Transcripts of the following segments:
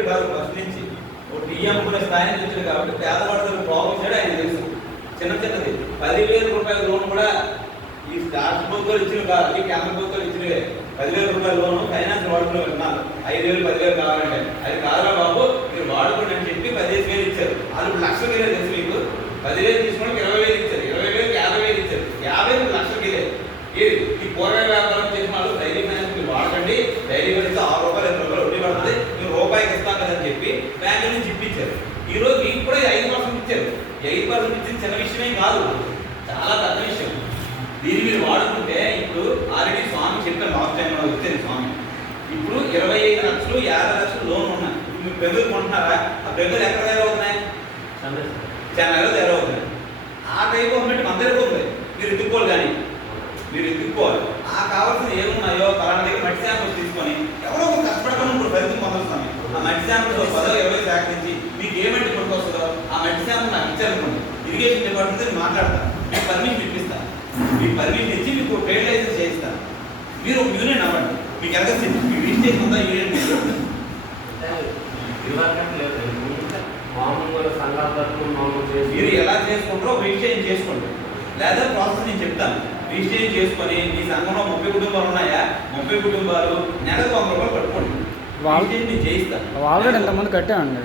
Educated కాదు first నుంచి. ఒక టీ అమ్ముకునే స్థాయి నుంచి వచ్చింది కాబట్టి పేదవాళ్ళకి ప్రాబ్లమ్స్ కూడా ఆయన తెలుసు. చిన్న చిన్నది 10,000 రూపాయల లోన్ కూడా ఈ రాష్ట్ర ప్రభుత్వాలు ఇచ్చినవి కాదు, ఈ కేంద్ర ప్రభుత్వాలు ఇచ్చినవే. 10,000 రూపాయల లోను ఫైనాన్స్ వాడుకునే విన్నాను. 5,000 10,000 కావాలంటే అది కాదురా బాబు మీరు వాడుకోండి అని చెప్పి 15,000 ఇచ్చారు. వాళ్ళు ఇప్పుడు లక్షలు వెళ్ళారు తెలుసు మీకు. 10,000 తీసుకుని 20,000 ఇచ్చారు, 20,000 50,000 ఇచ్చారు, 50,000 లక్షలకి వెళ్ళారు. ఈ కూరగాయ వ్యాపారం చేసిన వాళ్ళు డైరీ ఫైనాన్స్ మీరు వాడకండి, డైరీ ఫైనాన్స్ 6 రూపాయలు 8 రూపాయలు వడ్డీ పడుతుంది, మీరు రూపాయికి ఇస్తాం కదని చెప్పి బ్యాంకు నుంచి ఇప్పించారు. ఈ రోజు మీకు కూడా 5% ఇచ్చారు. 5% ఇచ్చింది చిన్న విషయమే కాదు, చాలా పెద్ద విషయం. దీన్ని మీరు వాడుకుంటే ఇప్పుడు ఆల్రెడీ స్వామి చెప్పాను లాస్ట్ టైం వచ్చాను స్వామి. ఇప్పుడు 25 లక్షలు 50 లక్షలు లోన్ ఉన్నాయి. మీరు పెద్దలు కొంటున్నారా? ఆ పెద్దలు ఎక్కడ తయారవుతున్నాయి? చెన్నైలో తయారవుతున్నాయి. ఆ టైప్ ఉన్నట్టు మన దగ్గర ఉంది. మీరు ఎత్తుక్కోవాలి, కానీ మీరు ఎత్తుక్కోవాలి. ఆ కావాల్సిన ఏమున్నాయో పలానా దగ్గర మట్టి శాంపుల్స్ తీసుకొని ఎవరో ఒక కష్టపడకుండా ఇప్పుడు ఫలితం పొందుతున్నాం. ఆ మట్టి శాంపుల్స్ 10-20 సేకరించి మీకు ఏమంటే కొనుక్కు వస్తుందో ఆ మట్టి శాంపుల్ నాకు ఇచ్చారనుకోండి, ఇరిగేషన్ డిపార్ట్మెంట్ మాట్లాడతాను, మీకు పర్మిషన్ ఇప్పిస్తాను. మీకు పర్మిషన్ ఇచ్చి మీకు ట్రేడ్ లైసెన్స్ చేయిస్తాను. మీరు ఒక యూనియన్ అవ్వండి. మీకు ఎంత మీ రిజిస్ట్రేషన్ ఉందా యూనియన్? మీరు ఎలా చేసుకుంటారో రిజిస్ట్రేషన్ చేసుకోండి. లేదా ప్రాసెస్ నేను చెప్తాను. రిజిస్ట్రేషన్ చేసుకొని మీ సంఘంలో 30 కుటుంబాలు ఉన్నాయా, 30 కుటుంబాలు నెలకు 100 రూపాయలు కట్టుకోండి. రిజిస్ట్రేషన్ చేయిస్తాను. ఆల్రెడీ ఎంతమంది కట్టామండి.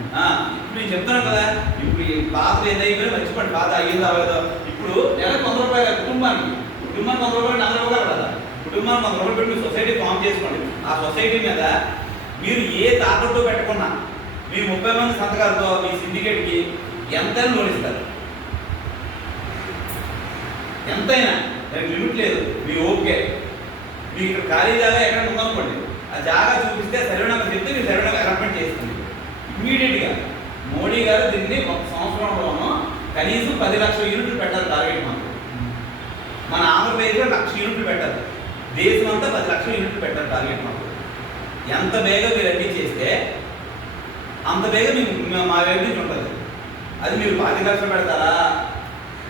ఇప్పుడు నేను చెప్తాను కదా, ఇప్పుడు పాత ఏదైపోయినా మర్చిపోండి, పాత అయ్యిందో అవ్వదో. ఇప్పుడు నెలకు 100 రూపాయలు కుటుంబానికి 100 రూపాయలు 40 రూపాయలు కదా, కుటుంబానికి 100 రూపాయలు పెట్టి సొసైటీ ఫామ్ చేసుకోండి. ఆ సొసైటీ మీద మీరు ఏ తాకట్తో పెట్టుకున్నా మీ 30 మంది సంతకాలతో మీ సిండికేట్కి ఎంతైనా లోన్ ఇస్తారు. ఎంతైనా దానికి లిమిట్ లేదు. మీ ఓకే. మీకు ఇక్కడ ఖాళీ జాగా ఎక్కడ ఉందనుకోండి, ఆ జాగా చూపిస్తే సర్వే నెంబర్ చెప్తే మీరు సర్వే నెంబర్ అలాట్మెంట్ చేస్తుంది ఇమ్మీడియట్గా. మోడీ గారు దీన్ని ఒక సంవత్సరంలోనూ కనీసం 10 లక్షల యూనిట్లు పెట్టాలి టార్గెట్. మన ఆంధ్రప్రదేశ్లో 1,00,000 యూనిట్లు పెట్టాలి. దేశం అంతా 10 లక్షల యూనిట్లు పెట్టాలి టార్గెట్ మాకు. ఎంత బేగా మీరు అడ్డీ చేస్తే అంత బేగా మీకు మా వైపు నుంచి ఉంటుంది. అది మీరు 10 లక్షలు పెడతారా?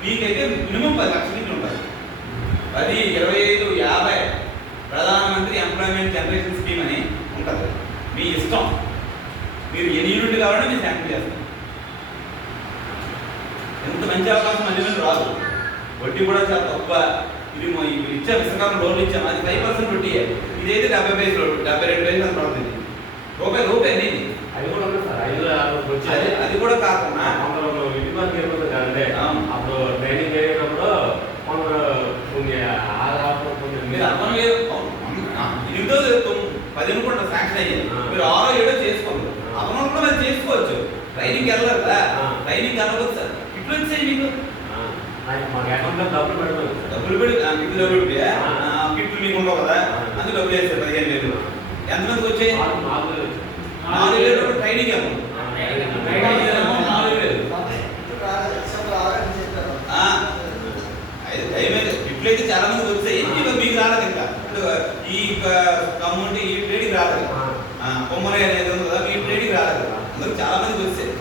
మీకైతే మినిమం 10 లక్షల నుంచి ఉంటుంది. 10, 25, 50 ప్రధానమంత్రి ఎంప్లాయ్మెంట్ జనరేషన్ స్కీమ్ అని ఉంటుంది. మీ ఇష్టం, మీరు ఎన్ని యూనిట్లు కావాలంటే మీరు శాంక్షన్ చేస్తారు. ఎంత మంచి అవకాశం మళ్ళీ మీరు రాదు. వడ్డీ కూడా చాలా తక్కువ. ఇది ఇచ్చే విశాఖపట్నం లోన్లు ఇచ్చాము, అది 5% వడ్డీ. ఇదైతే 70 పైసలు 72 పైసలు అంత పడుతుంది. రూపాయి అనేది అది కూడా సార్. అది కూడా కాకుండా అప్పుడు ట్రైనింగ్ అయినప్పుడు మీరు అర్థం లేదు. 10 అనుకుంటా శాంక్షన్ అయ్యాయి. మీరు 6 7 చేసుకోండి. అతను కూడా మీరు చేసుకోవచ్చు. ట్రైనింగ్ వెళ్ళారు కదా, ట్రైనింగ్ వెళ్ళవచ్చు సార్. ఇట్లు వచ్చాయి మీకు డబ్బులు పెడి కిట్లు మీకు ఉండవు కదా, అందుకు డబ్బులు వేస్తారు 15,000. ఎంతమందికి వచ్చాయి? 4,000 ట్రైనింగ్ ఏమో 4,000. ఇట్లయితే చాలా మందికి వచ్చాయి. మీకు రాలేదు. ఇంకా ఈ కమ్యూనిటీ ఈ ట్రేడింగ్ రాలేదు. కొమ్మరి అనేది ఉంది కదా, ఈ ట్రేడింగ్ రాలేదు. అందరూ చాలా మందికి వచ్చాయి.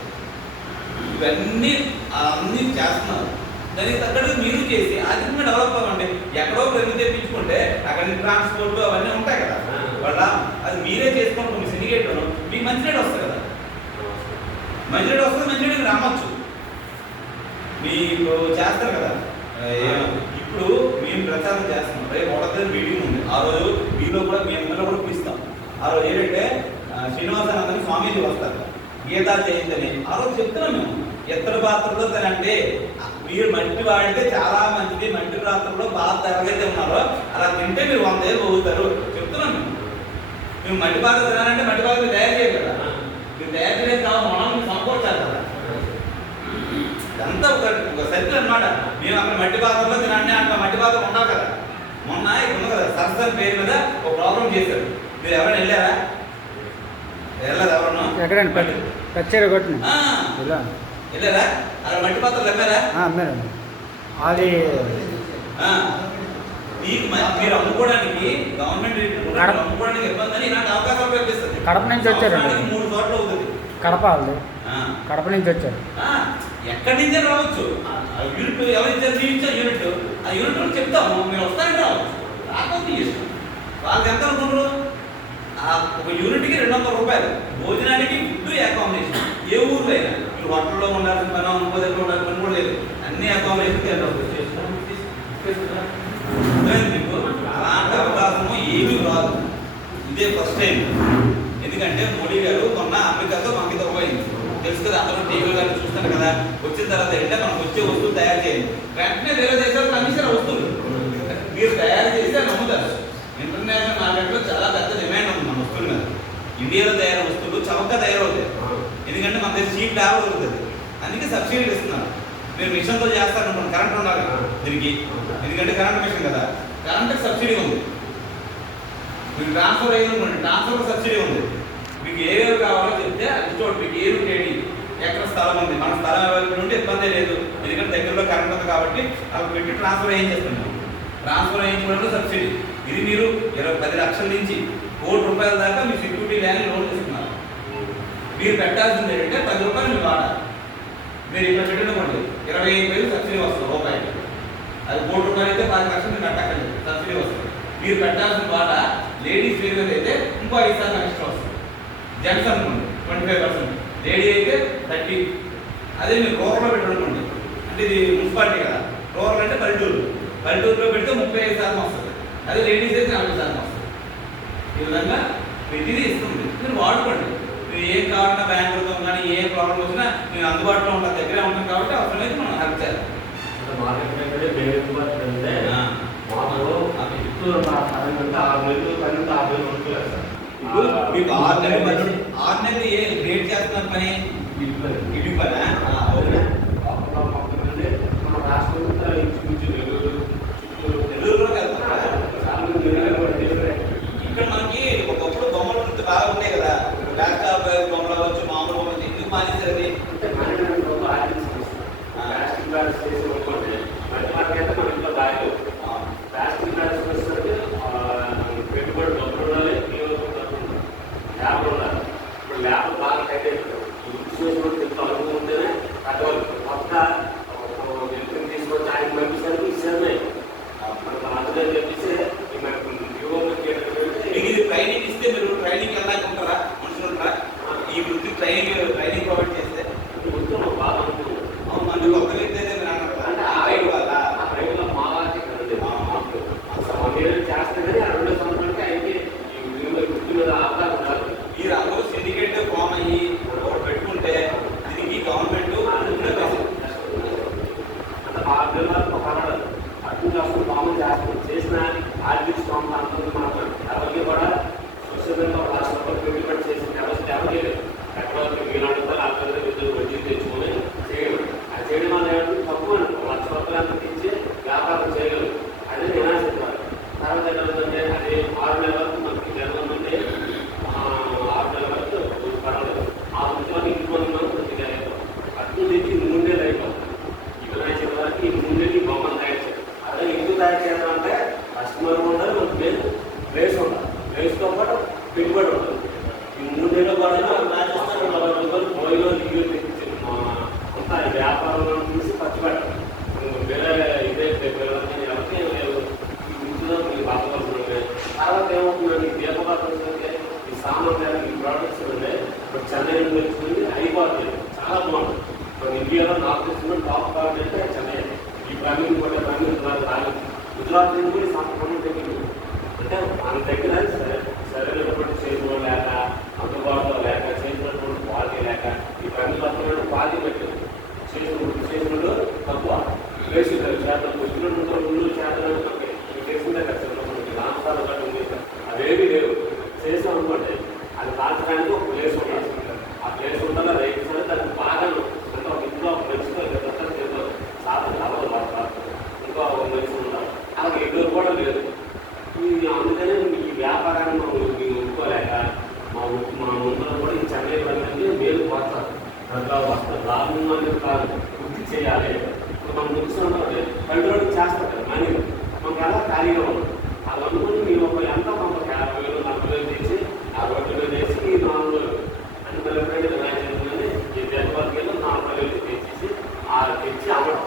ఇవన్నీ అన్నీ చేస్తున్నారు. దానికి తగ్గట్టు మీరు చేసి ఆర్థికంగా డెవలప్ అవ్వండి. ఎక్కడో ప్రతి తెప్పించుకుంటే అక్కడ ట్రాన్స్పోర్ట్ అవన్నీ ఉంటాయి కదా, వాళ్ళ అది మీరే చేసుకుంటాం. మీ సిండికేట్లో మీకు మంచి రేట్ వస్తుంది కదా, మంచి రేట్ వస్తుంది. మంచి రేట్ రమ్మచ్చు. మీకు చేస్తారు కదా. ఇప్పుడు మేము ప్రచారం చేస్తున్నాం. రేపు ఒకటి మీటింగ్ ఉంది. ఆ రోజు మీలో కూడా మేము కూడా పిలుస్తాం. ఆ రోజు ఏంటంటే శ్రీనివాసానందని స్వామీజీ వస్తారు, గీతా జయంతి అని. ఆ రోజు చెప్తున్నాం మేము ఎత్తడి పాత్రలో తినండి. మీరు మట్టి వాడితే చాలా మంచిది. మట్టి పాత్రలో బాగా ఎలాగైతే ఉన్నారో అలా తింటే మీరు 100 ఏళ్ళు పోగుతారు చెప్తున్నాం మేము. మేము మట్టి పాత్ర తినాలంటే మట్టి పాత్ర తయారు చేయాలి కదా. మీరు తయారు చేయలేదు కావాలి, మనం సమకూర్చాలి కదా. ఇదంతా ఒక సర్కిల్ అనమాట. మేము అక్కడ మట్టి పాత్రలో తినండి అంటే మట్టి పాత్ర ఉండాలి కదా. మొన్న ఇక్కడ ఉంది కదా, సరస్వతి పేరు మీద ఒక ప్రోగ్రామ్ చేశారు. మీరు ఎవరైనా వెళ్ళారా? వెళ్ళదు ఎవరన్నా? ఎక్కడండి పచ్చేరు కొట్టిన వెళ్ళారా? అక్కడ మట్టి పాత్రలు అమ్మారా? అమ్మారండి. అది మీరు అమ్ముకోవడానికి గవర్నమెంట్ అమ్ముకోవడానికి ఇబ్బంది అని ఇలాంటి అవకాశాలు కల్పిస్తుంది. కడప నుంచి వచ్చారు. 3 చోట్ల అవుతుంది. కడప వాళ్ళు కడప నుంచి వచ్చారు. ఎక్కడి నుంచే రావచ్చు. యూనిట్ ఎవరిచ్చారు? మీరు ఇచ్చారు యూనిట్. ఆ యూనిట్ చెప్తాము, మీరు వస్తారంటే రావచ్చు. రాకపోతే ఇష్టం. వాళ్ళకి ఎంత అనుకుంటారు? ఒక యూనిట్కి 200 రూపాయలు, భోజనానికి ఫుడ్ అకామిడేషన్. ఏ ఊర్లో అయినా మీరు హోటల్లో ఉండాల్సిన పని, ఇంకో దగ్గర ఉండాల్సిన పని కూడా లేదు. అన్ని అకామిడేషన్కి వెళ్ళవచ్చు. మీకు అలాంటి అవకాశము ఏమీ రాదు. ఇదే ఫస్ట్ టైం. ఎందుకంటే మోడీ గారు మొన్న అమెరికాతో మనకి పోయింది తెలుసు కదా, అందరూ టీవీలు గారు చూస్తారు కదా. వచ్చిన తర్వాత ఏంటంటే మనకు వచ్చే వస్తువులు తయారు చేయండి, వెంటనే వేరే దేశాలకు అమ్మించారు వస్తువులు. మీరు తయారు చేస్తే నమ్ముతారు. ఇంటర్నేషనల్ మార్కెట్లో చాలా పెద్ద డిమాండ్ ఉంది మన వస్తువుల మీద. ఇండియాలో తయారైన వస్తువులు చవకగా తయారవుతాయి. ఎందుకంటే మన దగ్గర చీప్ ల్యాబ్ దొరుకుతుంది. అందుకే సబ్సిడీలు ఇస్తున్నారు. మీరు మిషన్తో చేస్తారనుకోండి, కరెంట్ ఉండాలి దీనికి. ఎందుకంటే కరెంట్ మిషన్ కదా, కరెంట్కి సబ్సిడీ ఉంది. మీకు ట్రాన్స్ఫర్ అయ్యిందనుకోండి, ట్రాన్స్ఫర్ సబ్సిడీ ఉంది. మీకు ఏవేవి కావాలో చెప్తే అది చోటు మీకు ఏరు కేడి ఎక్కడ స్థలం ఉంది. మన స్థలం అవైలబుల్ ఉంటే ఇబ్బంది లేదు. ఎందుకంటే దగ్గరలో కరెంట్ ఉంది కాబట్టి అవి పెట్టి ట్రాన్స్ఫర్ చేయించేస్తున్నాం. ట్రాన్స్ఫర్ చేయించుకోవడంలో సబ్సిడీ. ఇది మీరు 10 లక్షల నుంచి ₹1,00,00,000 దాకా మీ సెక్యూరిటీ ల్యాండ్ లోన్ తీసుకున్నారు. మీరు పెట్టాల్సింది ఏంటంటే ₹10 మీకు వాడాలి. మీరు ఇక్కడ పెట్టినవ్వండి 25,000 సబ్సిడీ వస్తుంది రూపాయలు. అది ₹1,00,00,000 అయితే 10 లక్షలు మీరు కట్టకండి, సబ్సిడీ వస్తుంది. మీరు పెట్టాల్సిన వాట లేడీస్ వేరు అయితే ఇంకో 5,000 ఎక్స్ట్రా వస్తుంది. జెంట్స్ అనుకోండి 25%, లేడీ అయితే 30. అదే మీరు రూరల్లో పెట్టనుకోండి, అంటే ఇది మున్సిపాలిటీ కదా, రూరల్ అంటే పల్లెటూరులో పెడితే 35% వస్తుంది. అదే లేడీస్ అయితే 40% వస్తుంది. ఈ విధంగా ప్రతిదీ ఇస్తుంది. మీరు వాడుకోండి. మీరు ఏం కావాలన్నా బ్యాంకులతో కానీ ఏ ప్రాబ్లం వచ్చినా నేను అందుబాటులో ఉంటాను, దగ్గరే ఉంటాను కాబట్టి అవసరం అయితే మనం హెల్ప్ చేయాలి. మీకు 6 నెలలు ఏ రేట్ చేస్తున్నారు పని ఇటు పని నెల్లూరులో వెళ్తున్నారా? ఇక్కడ మనకి ఒకప్పుడు బొమ్మల వృత్తి బాగా ఉంటాయి కదా, ల్యాప్టాప్ బొమ్మలు అవ్వచ్చు, మామూలు బొమ్మలు. ఎందుకు మానేశారు అది? పెట్టుబడి డబ్బులు ఉండాలి, ల్యాబ్ ఉండాలి. ఇప్పుడు ల్యాబ్ బాగా కట్టే అనుభవం ఉంటేనే కట్టవాలి. కొత్త వ్యక్తిని తీసుకొచ్చి ఆయన పంపించడానికి ఇచ్చారు. మనకు అందులో చెప్పేసి ఇది ట్రైనింగ్ ఇస్తే మీరు ట్రైనింగ్ వెళ్ళడానికి ఉంటారా? మనుషులు ఉంటారా? ఈ వృత్తి ట్రైనింగ్ ప్రొవైడ్ చేస్తే బాగా అవును. మన కొత్త వ్యక్తి అయితే మీరు అన్నారు కదా, అంటే ఆ రైట్ వల్ల మా వారికి చేస్తే కానీ ఆ 2 సంవత్సరాలకి అయితే ఈ వృత్తి మీద అవగాహన ఉండాలి. ఈ రంగు సిండికేట్ ఫామ్ అయ్యి పెట్టుకుంటే దీనికి గవర్నమెంట్ అంటే 6 నెలలకు పర్వాలేదు. అర్థం చేసుకుని మామూలు చేసిన ఆర్థిక స్ట్రాంగ్ అంతా మాత్రం ఎవరికి కూడా స్వచ్ఛందంగా ₹1,00,000 పెట్టుబడి చేసిన కెపాసిటీ ఎవరికి లేదు. ఎక్కడో వీళ్ళంతా అక్కడ వడ్డీ తెచ్చుకొని చేయగలరు. అది చేయడం వల్ల ఏమంటే తక్కువ ₹1,00,000 అంత తెచ్చి వ్యాపారం చేయగలరు. అదే నేను చెప్పాలి. తర్వాత ఏంటంటే అది 6 నెలల వరకు మనకి జనం ఉంటే 6 నెలల వరకు పర్వాలేదు. ఆ వృత్తిలో ఇంకొంత కొద్దిగా అయిపోతుంది. అటు తెచ్చి 3 నెలలు అయిపోతుంది. ఈ వినాయక చవితి వరకు ఈ 3 నెలలు బొమ్మలు తయారు చేయాలి. అదే ఎందుకు తయారు చేయాలంటే కస్టమర్ ఉండాలి, మనకి ప్లేస్ ఉండాలి, ప్లేస్తో పాటు పెట్టుబడి ఉండాలి. ఈ 3 నెలల పాటు ₹40,000 పోయిలో దిగులు తెచ్చి అంతా ఈ వ్యాపారంలో చూసి ఖర్చు పెట్టాలి. వేరే ఇదైతే ఎవరికి లేదు. ఈ వృత్తిలో మీకు బాధపడుతుంటే తర్వాత ఏమవుతుందండి, దీపకాలంటే ఈ సామాన్యాలు ఈ ప్రోడక్ట్స్ ఉంటే ఇప్పుడు చెన్నై నుంచి వచ్చింది అయిపోతుంది. చాలా బాగుంటుంది. మన ఇండియాలో నార్త్ ఈస్ట్లో టాప్ ప్రోడక్ట్ అంటే చెన్నై. ఈ ప్రమింగ్ కూడా రాలేదు. గుజరాత్ నుంచి కూడా సంపూర్ణ దగ్గర అంటే మన దగ్గర సరైనటువంటి చేతులు లేక, అందుబాటులో లేక, చేసినటువంటి క్వాలిటీ లేక, ఈ ప్రమింగ్ క్వాలిటీ పెట్టింది. చేసినప్పుడు తక్కువ వేసి చేతలు వచ్చినప్పుడు 3 చేతలు చేసిందే కదా మనకి రాష్ట్రాలు కానీ ఉంది. అవేమీ లేవు. చేసాం అనుకోండి, అది కాల్చడానికి ఒక ప్లేస్ ఉండాలి. ఆ ప్లేస్ ఉండాలి, రైతు సరే దానికి బాగా అంటే ఒక ఇంట్లో ఒక మనిషితో చేస్తారు సాధన అవ్వదు. ఇంకో మనిషి ఉండాలి. అలాగే ఎదురు కూడా లేదు. అందుకనే ఈ వ్యాపారాన్ని మేము ఒప్పుకోలేక మా ముందులో కూడా ఈ చెన్నై ప్రజలకి మేలు పోతారు. దాంట్లో వస్తారు లాభం అనేది కాదు, వృద్ధి చేయాలి. ఇప్పుడు మనం ముగిస్తుంటే కంట్రోల్ చేస్తారు కదా మనీ, మనకు ఎలా ఖాళీగా ఉంది. అది అనుకుని మీరు ఒక ఎంత కొంత 50,000 40,000 తెచ్చి ఆ రోడ్డు మీద వేసి 4 రోజులు అంటే ఎప్పుడైతే వినాయకుని ఈ దేశవర్గంలో 4 రోజులు తెచ్చేసి తెచ్చి అమ్మడం.